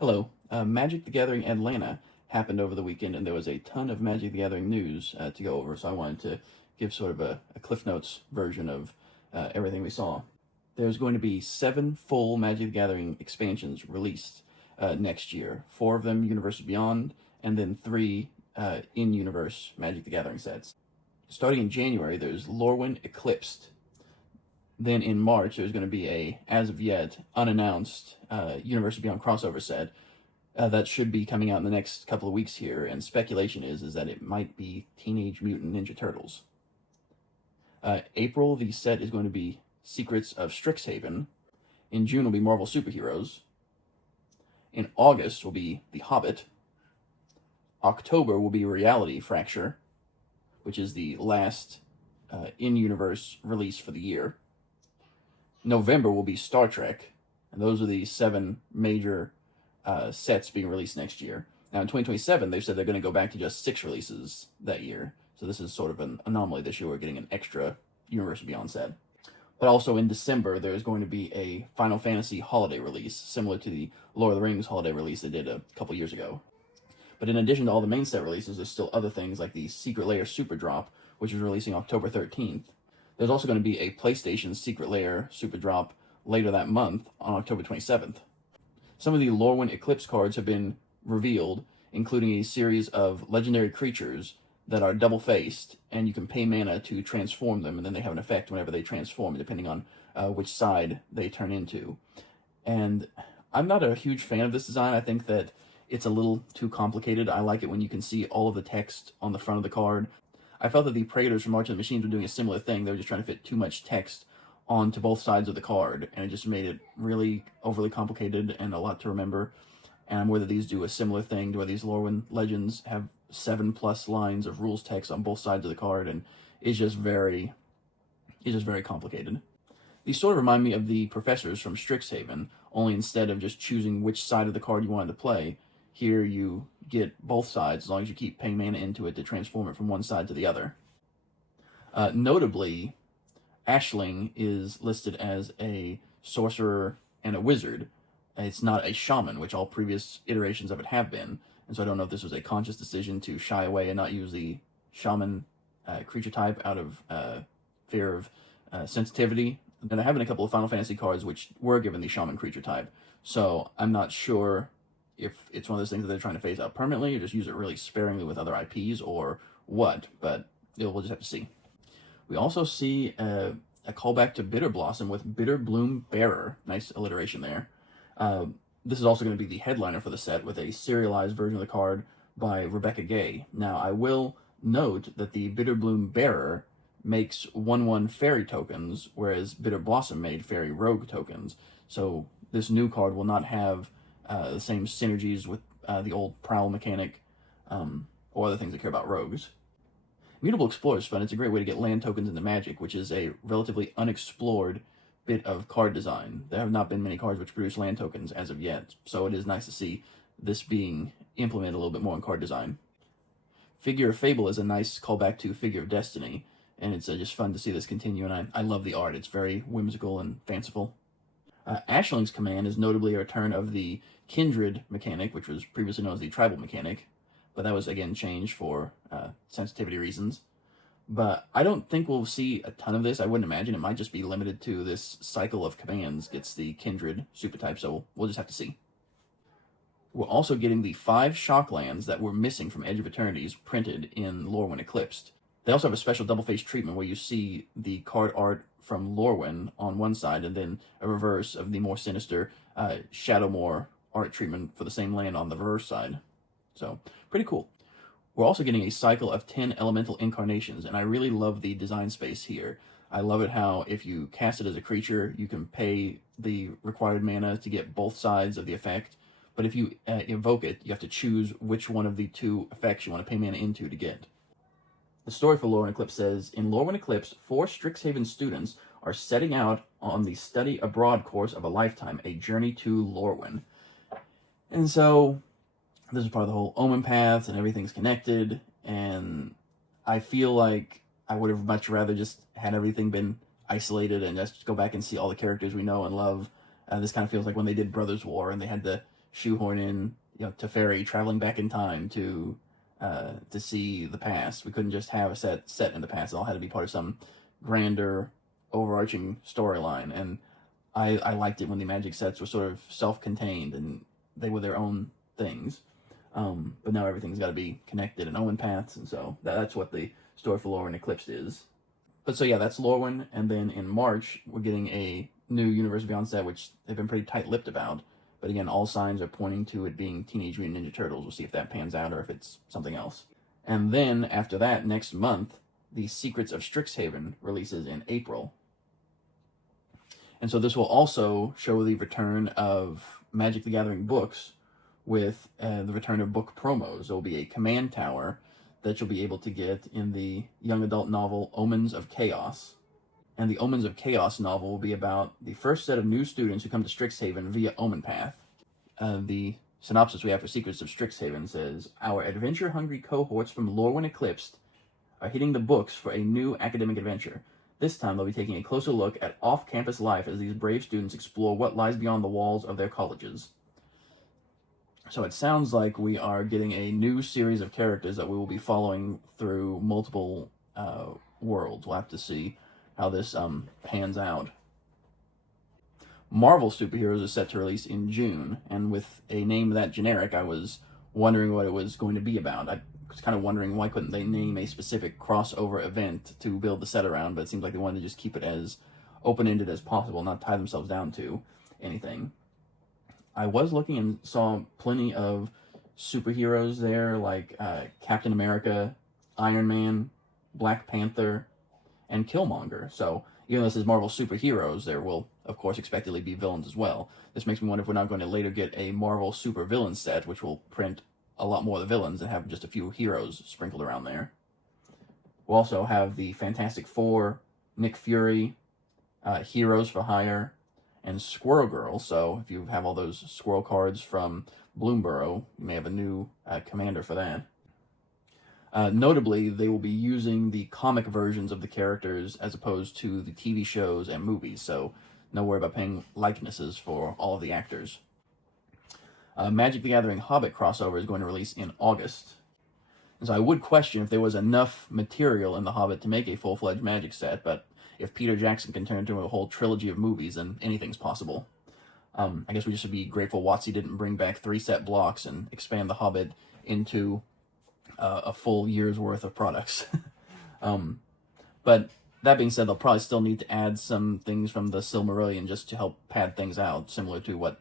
Hello. Magic the Gathering Atlanta happened over the weekend, and there was a ton of Magic the Gathering news to go over, so I wanted to give sort of a Cliff Notes version of everything we saw. There's going to be 7 full Magic the Gathering expansions released next year. 4 of them Universe Beyond, and then 3 in-universe Magic the Gathering sets. Starting in January, there's Lorwyn Eclipsed. Then in March, there's going to be a, as of yet, unannounced Universe Beyond crossover set that should be coming out in the next couple of weeks here, and speculation is that it might be Teenage Mutant Ninja Turtles. April, the set is going to be Secrets of Strixhaven. In June will be Marvel Superheroes. In August will be The Hobbit. October will be Reality Fracture, which is the last in-universe release for the year. November will be Star Trek, and those are the 7 major sets being released next year. Now in 2027, they've said they're going to go back to just 6 releases that year, so this is sort of an anomaly this year. We're getting an extra Universe Beyond set. But also in December, there is going to be a Final Fantasy holiday release, similar to the Lord of the Rings holiday release they did a couple years ago. But in addition to all the main set releases, there's still other things like the Secret Lair Super Drop, which is releasing October 13th. There's also going to be a PlayStation Secret Lair Super Drop later that month on October 27th. Some of the Lorwyn Eclipse cards have been revealed, including a series of legendary creatures that are double-faced, and you can pay mana to transform them, and then they have an effect whenever they transform, depending on which side they turn into. And I'm not a huge fan of this design. I think that it's a little too complicated. I like it when you can see all of the text on the front of the card. I felt that the Praetors from March of the Machines were doing a similar thing. They were just trying to fit too much text onto both sides of the card, and it just made it really overly complicated and a lot to remember. And I'm aware that these do a similar thing to where these Lorwyn Legends have 7+ lines of rules text on both sides of the card, and it's just very complicated. These sort of remind me of the Professors from Strixhaven, only instead of just choosing which side of the card you wanted to play, here you get both sides as long as you keep paying mana into it to transform it from one side to the other. Notably, Ashling is listed as a sorcerer and a wizard. It's not a shaman, which all previous iterations of it have been. And so I don't know if this was a conscious decision to shy away and not use the shaman creature type out of fear of sensitivity. And there have been a couple of Final Fantasy cards which were given the shaman creature type. So I'm not sure if it's one of those things that they're trying to phase out permanently or just use it really sparingly with other IPs or what, but we'll just have to see. We also see a callback to Bitter Blossom with Bitter Bloom Bearer. Nice alliteration there. This is also going to be the headliner for the set with a serialized version of the card by Rebecca Gay. Now, I will note that the Bitter Bloom Bearer makes 1/1 fairy tokens, whereas Bitter Blossom made fairy rogue tokens. So this new card will not have the same synergies with the old Prowl mechanic or other things that care about rogues. Mutable Explorer is fun. It's a great way to get land tokens into Magic, which is a relatively unexplored bit of card design. There have not been many cards which produce land tokens as of yet, so it is nice to see this being implemented a little bit more in card design. Figure of Fable is a nice callback to Figure of Destiny, and it's just fun to see this continue, and I love the art. It's very whimsical and fanciful. Ashling's Command is notably a return of the Kindred mechanic, which was previously known as the Tribal mechanic, but that was again changed for sensitivity reasons. But I don't think we'll see a ton of this. I wouldn't imagine. It might just be limited to this cycle of commands gets the Kindred super type, so we'll just have to see. We're also getting the 5 shock lands that were missing from Edge of Eternities printed in Lorwyn Eclipsed. They also have a special double-face treatment where you see the card art from Lorwyn on one side and then a reverse of the more sinister Shadowmoor art treatment for the same land on the reverse side. So, pretty cool. We're also getting a cycle of 10 elemental incarnations, and I really love the design space here. I love it how if you cast it as a creature, you can pay the required mana to get both sides of the effect, but if you invoke it, you have to choose which one of the 2 effects you want to pay mana into to get. The story for Lorwyn Eclipse says, in Lorwyn Eclipse, 4 Strixhaven students are setting out on the study abroad course of a lifetime, a journey to Lorwyn. And so this is part of the whole Omen paths and everything's connected, and I feel like I would have much rather just had everything been isolated and just go back and see all the characters we know and love. This kind of feels like when they did Brothers War and they had to shoehorn in, Teferi traveling back in time to see the past. We couldn't just have a set in the past. It all had to be part of some grander, overarching storyline. And I liked it when the Magic sets were sort of self-contained and they were their own things. But now everything's got to be connected in Omen paths, and so that's what the story for Lorwyn Eclipsed is. But so yeah, that's Lorwyn, and then in March, we're getting a new Universe Beyond set, which they've been pretty tight-lipped about. But again, all signs are pointing to it being Teenage Mutant Ninja Turtles. We'll see if that pans out or if it's something else. And then, after that, next month, the Secrets of Strixhaven releases in April. And so this will also show the return of Magic the Gathering books with the return of book promos. There will be a command tower that you'll be able to get in the young adult novel Omens of Chaos. And the Omens of Chaos novel will be about the first set of new students who come to Strixhaven via Omen Path. The synopsis we have for Secrets of Strixhaven says, "Our adventure-hungry cohorts from Lorwyn Eclipsed are hitting the books for a new academic adventure. This time they'll be taking a closer look at off-campus life as these brave students explore what lies beyond the walls of their colleges." So it sounds like we are getting a new series of characters that we will be following through multiple worlds. We'll have to see how this pans out. Marvel Superheroes is set to release in June, and with a name that generic, I was wondering what it was going to be about. I was kind of wondering why couldn't they name a specific crossover event to build the set around, but it seems like they wanted to just keep it as open-ended as possible, not tie themselves down to anything. I was looking and saw plenty of superheroes there, like Captain America, Iron Man, Black Panther, and Killmonger. So even though this is Marvel superheroes, there will, of course, expectedly be villains as well. This makes me wonder if we're not going to later get a Marvel super villain set, which will print a lot more of the villains and have just a few heroes sprinkled around there. We'll also have the Fantastic Four, Nick Fury, Heroes for Hire, and Squirrel Girl. So if you have all those Squirrel cards from Bloomborough, you may have a new commander for that. Notably, they will be using the comic versions of the characters as opposed to the TV shows and movies, so no worry about paying likenesses for all of the actors. Magic the Gathering Hobbit crossover is going to release in August. And so I would question if there was enough material in The Hobbit to make a full-fledged Magic set, but if Peter Jackson can turn it into a whole trilogy of movies, then anything's possible. I guess we just should be grateful WotC didn't bring back 3-set blocks and expand The Hobbit into a full year's worth of products. But that being said, they'll probably still need to add some things from the Silmarillion just to help pad things out, similar to what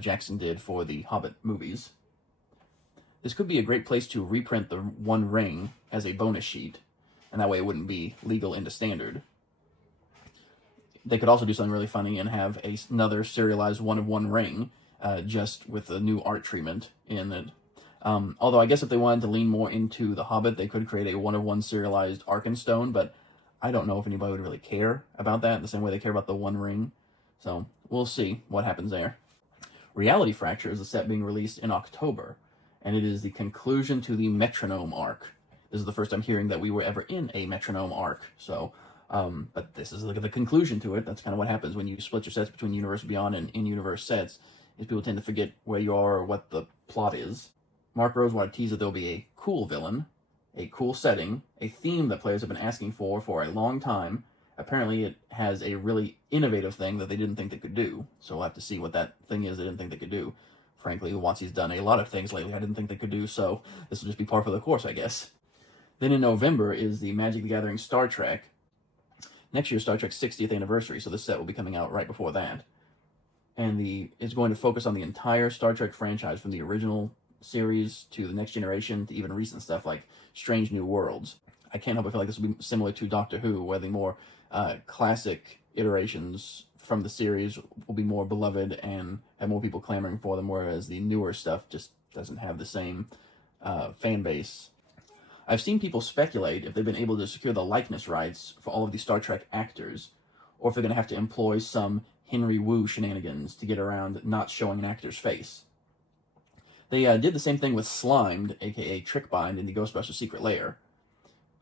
Jackson did for the Hobbit movies. This could be a great place to reprint the One Ring as a bonus sheet, and that way it wouldn't be legal into Standard. They could also do something really funny and have another serialized One of One Ring, just with a new art treatment in it. Although I guess if they wanted to lean more into The Hobbit, they could create a One of One serialized Arkenstone, but I don't know if anybody would really care about that the same way they care about the One Ring. So we'll see what happens there. Reality Fracture is a set being released in October, and it is the conclusion to the Metronome arc. This is the first I'm hearing that we were ever in a Metronome arc, so but this is the conclusion to it. That's kind of what happens when you split your sets between Universe Beyond and in-universe sets, is people tend to forget where you are or what the plot is. Mark Rose wanted to tease that there'll be a cool villain, a cool setting, a theme that players have been asking for a long time. Apparently it has a really innovative thing that they didn't think they could do, so we'll have to see what that thing is they didn't think they could do. Frankly, WotC's done a lot of things lately I didn't think they could do, so this will just be par for the course, I guess. Then in November is the Magic the Gathering Star Trek. Next year's Star Trek's 60th anniversary, so this set will be coming out right before that. And it's going to focus on the entire Star Trek franchise, from the original series to the Next Generation to even recent stuff like Strange New Worlds. I can't help but feel like this will be similar to Doctor Who, where the more classic iterations from the series will be more beloved and have more people clamoring for them, whereas the newer stuff just doesn't have the same fan base. I've seen people speculate if they've been able to secure the likeness rights for all of the Star Trek actors, or if they're going to have to employ some Henry Wu shenanigans to get around not showing an actor's face. They did the same thing with Slimed, aka Trickbind, in the Ghostbusters Secret Lair.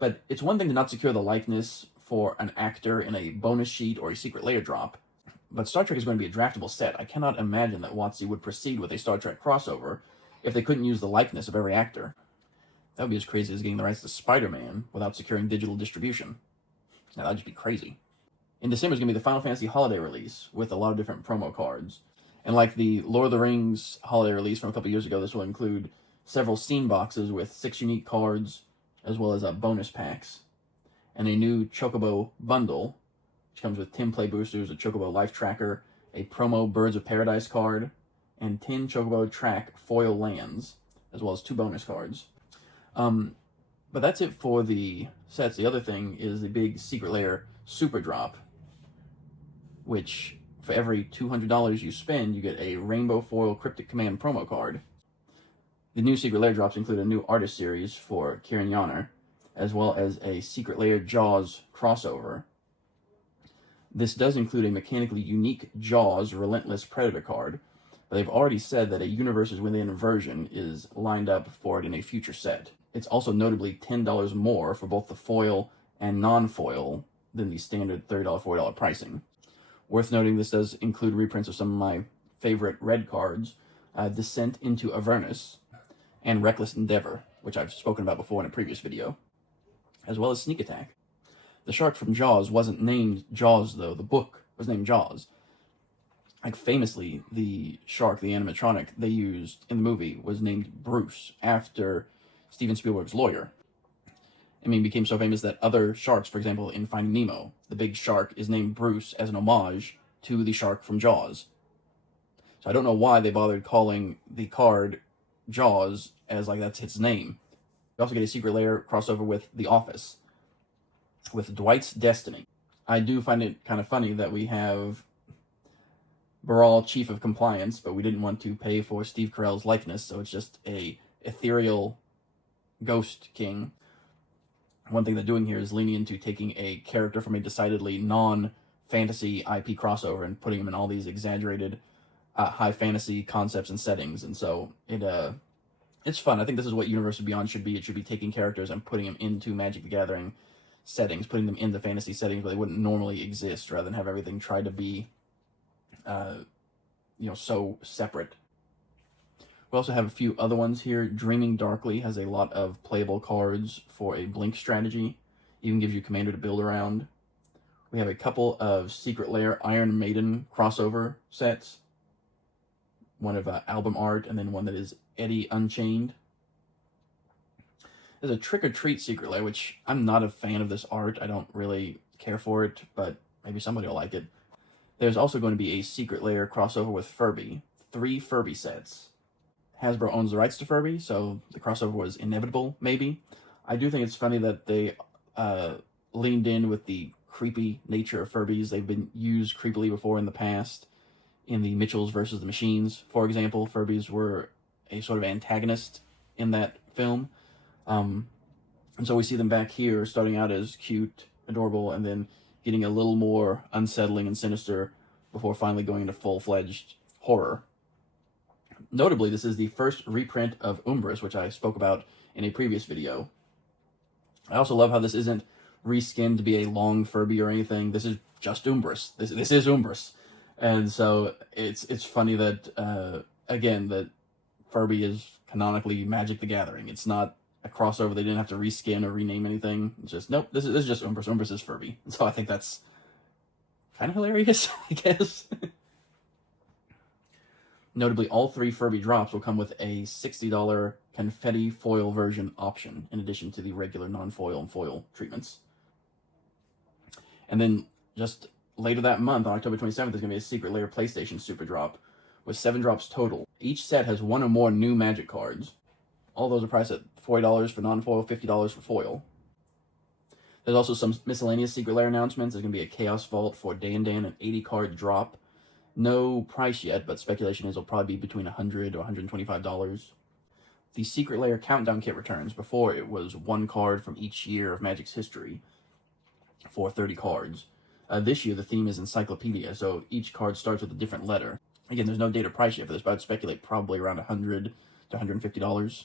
But it's one thing to not secure the likeness for an actor in a bonus sheet or a Secret Lair drop. But Star Trek is going to be a draftable set. I cannot imagine that WotC would proceed with a Star Trek crossover if they couldn't use the likeness of every actor. That would be as crazy as getting the rights to Spider-Man without securing digital distribution. Now, that'd just be crazy. In December is going to be the Final Fantasy holiday release with a lot of different promo cards. And like the Lord of the Rings holiday release from a couple years ago, this will include several scene boxes with 6 unique cards, as well as bonus packs. And a new Chocobo bundle, which comes with 10 play boosters, a Chocobo life tracker, a promo Birds of Paradise card, and 10 Chocobo track foil lands, as well as 2 bonus cards. But that's it for the sets. The other thing is the big Secret Lair Super Drop, which for every $200 you spend, you get a Rainbow Foil Cryptic Command promo card. The new Secret Lair drops include a new artist series for Kieran Yanner, as well as a Secret Lair Jaws crossover. This does include a mechanically unique Jaws Relentless Predator card, but they've already said that a Universes Within version is lined up for it in a future set. It's also notably $10 more for both the foil and non-foil than the standard $30, $40 pricing. Worth noting, this does include reprints of some of my favorite red cards, Descent into Avernus, and Reckless Endeavor, which I've spoken about before in a previous video, as well as Sneak Attack. The shark from Jaws wasn't named Jaws, though. The book was named Jaws. Like, famously, the shark, the animatronic they used in the movie, was named Bruce, after Steven Spielberg's lawyer. I mean, became so famous that other sharks, for example, in Finding Nemo, the big shark is named Bruce as an homage to the shark from Jaws. So I don't know why they bothered calling the card Jaws as, like, that's its name. We also get a Secret Lair crossover with The Office, with Dwight's Destiny. I do find it kind of funny that we have Baral, Chief of Compliance, but we didn't want to pay for Steve Carell's likeness, so it's just a ethereal ghost king. One thing they're doing here is leaning into taking a character from a decidedly non-fantasy IP crossover and putting him in all these exaggerated high fantasy concepts and settings, and so it's fun. I think this is what Universe Beyond should be. It should be taking characters and putting them into Magic the Gathering settings, putting them into fantasy settings where they wouldn't normally exist, rather than have everything try to be so separate. We also have a few other ones here. Dreaming Darkly has a lot of playable cards for a Blink strategy. Even gives you Commander to build around. We have a couple of Secret Lair Iron Maiden crossover sets. One of album art, and then one that is Eddie Unchained. There's a Trick or Treat Secret Lair, which I'm not a fan of this art. I don't really care for it, but maybe somebody will like it. There's also going to be a Secret Lair crossover with Furby. 3 Furby sets. Hasbro owns the rights to Furby, so the crossover was inevitable, maybe. I do think it's funny that they leaned in with the creepy nature of Furbies. They've been used creepily before in the past. In the Mitchells versus the Machines, for example, Furbies were a sort of antagonist in that film. And so we see them back here, starting out as cute, adorable, and then getting a little more unsettling and sinister before finally going into full-fledged horror. Notably, this is the first reprint of Umbris, which I spoke about in a previous video. I also love how this isn't reskinned to be a long Furby or anything. This is just Umbris. This is Umbris. And so it's funny that, again, that Furby is canonically Magic the Gathering. It's not a crossover. They didn't have to reskin or rename anything. It's just, nope, this is just Umbris. Umbris is Furby. And so I think that's kind of hilarious, I guess. Notably, all 3 Furby drops will come with a $60 confetti foil version option, in addition to the regular non-foil and foil treatments. And then, just later that month, on October 27th, there's going to be a Secret Lair PlayStation Super Drop, with 7 drops total. Each set has 1 or more new Magic cards. All those are priced at $40 for non-foil, $50 for foil. There's also some miscellaneous Secret Lair announcements. There's going to be a Chaos Vault for Dan, an 80-card drop. No price yet, but speculation is it'll probably be between $100 or $125. The Secret Lair Countdown Kit returns. Before, it was 1 card from each year of Magic's history for 30 cards. This year, the theme is Encyclopedia, so each card starts with a different letter. Again, there's no date or price yet for this, but I'd speculate probably around $100 to $150.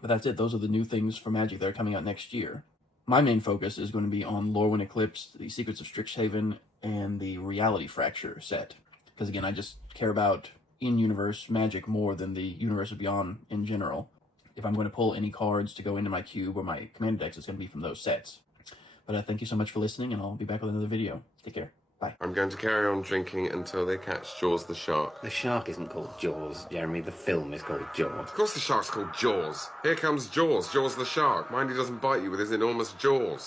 But that's it. Those are the new things for Magic that are coming out next year. my main focus is going to be on Lorwyn Eclipse, the Secrets of Strixhaven, and the Reality Fracture set. Because again, I just care about in-universe Magic more than the Universe of Beyond in general. If I'm going to pull any cards to go into my cube or my commander decks, it's going to be from those sets. But thank you so much for listening, and I'll be back with another video. Take care. Bye. I'm going to carry on drinking until they catch Jaws the shark. The shark isn't called Jaws, Jeremy. The film is called Jaws. Of course the shark's called Jaws. Here comes Jaws, Jaws the shark. Mind he doesn't bite you with his enormous jaws.